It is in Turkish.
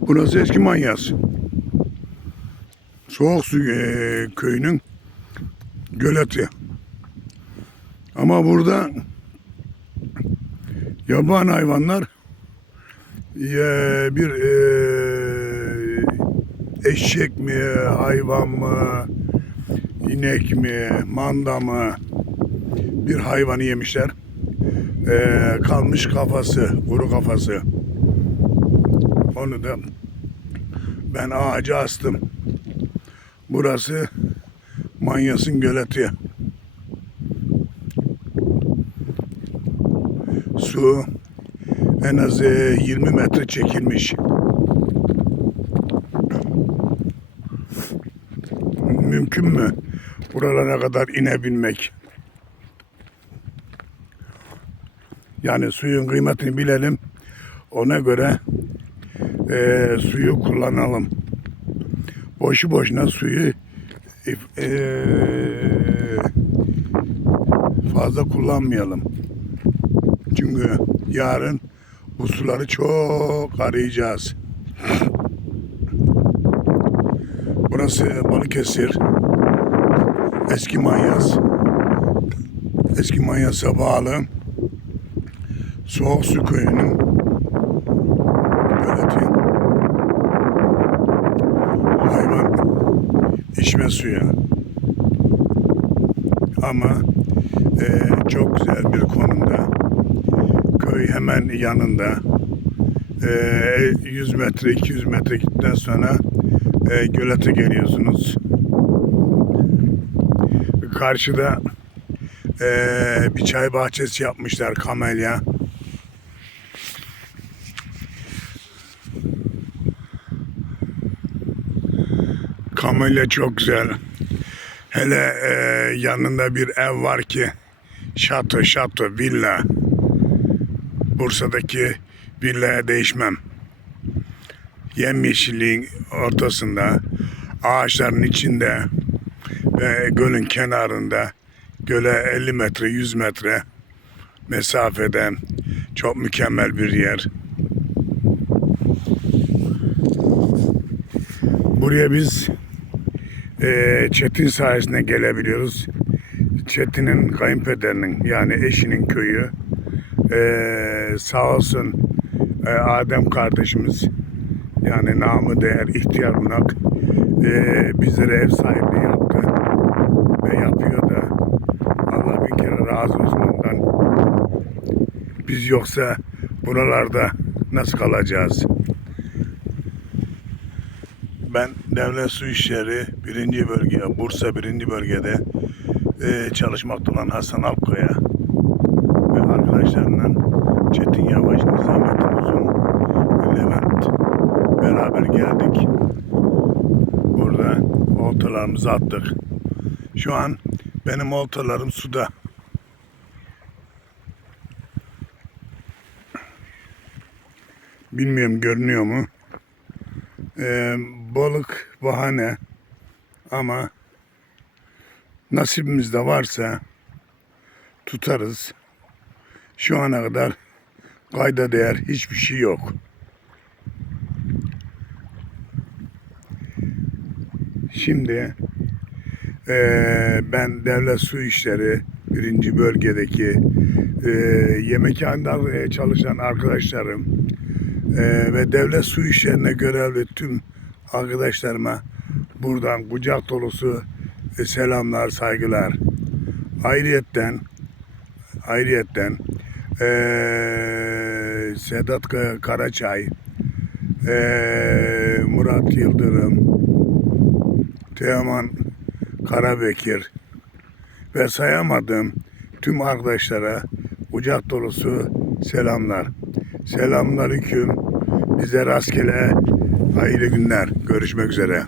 Burası eski Manyas. Soğuk su e, köyünün göleti. Ama burada yaban hayvanlar e, bir e, eşek mi, hayvan mı, inek mi, manda mı bir hayvanı yemişler. E, kalmış kafası, kuru kafası. Onu da ben ağaca astım. Burası Manyas'ın göleti. Su en az e, 20 metre çekilmiş. Mümkün mü buralara kadar inebilmek? Yani suyun kıymetini bilelim. Ona göre e, suyu kullanalım. Boşu boşuna suyu e, fazla kullanmayalım. Çünkü yarın bu suları çok arayacağız. Burası Balıkesir. Eski Manyas. Eski Manyas'a bağlı. Soğuk su köyünün göleti. Hayvan içme suyu. Ama e, çok güzel bir konumda. Köy hemen yanında. E, 100 metre 200 metre gittikten sonra e, gölete geliyorsunuz. Karşıda e, bir çay bahçesi yapmışlar kamelya. Kamelya çok güzel. Hele e, yanında bir ev var ki şato şato villa. Bursa'daki villaya değişmem. Yemyeşilliğin ortasında, ağaçların içinde ve gölün kenarında göle 50 metre 100 metre mesafede çok mükemmel bir yer. Buraya biz e, Çetin sayesinde gelebiliyoruz. Çetin'in kayınpederinin yani eşinin köyü. E, sağ olsun e, Adem kardeşimiz yani namı değer ihtiyar bunak e, bizlere ev sahipliği yaptı ve yapıyor da Allah bin kere razı olsun ondan. Biz yoksa buralarda nasıl kalacağız? Ben Devlet Su İşleri birinci bölge, Bursa birinci bölgede e, çalışmakta olan Hasan Alkaya ve arkadaşlarından Çetin Yavaş, Nizamettin Uzun, Levent beraber geldik. Burada oltalarımızı attık. Şu an benim oltalarım suda. Bilmiyorum görünüyor mu? Ee, balık bahane ama nasibimizde varsa tutarız. Şu ana kadar kayda değer hiçbir şey yok. Şimdi eee, ben Devlet Su İşleri birinci bölgedeki eee yemekhanede çalışan arkadaşlarım eee, ve Devlet Su İşleri'ne görevli tüm arkadaşlarıma buradan kucak dolusu e, selamlar, saygılar. Ayrıyetten ayrıyetten eee Sedat Ka- Karaçay, eee, Murat Yıldırım, Teoman Karabekir ve sayamadığım tüm arkadaşlara kucak dolusu selamlar. Selamünaleyküm. Bize rastgele hayırlı günler. Görüşmek üzere.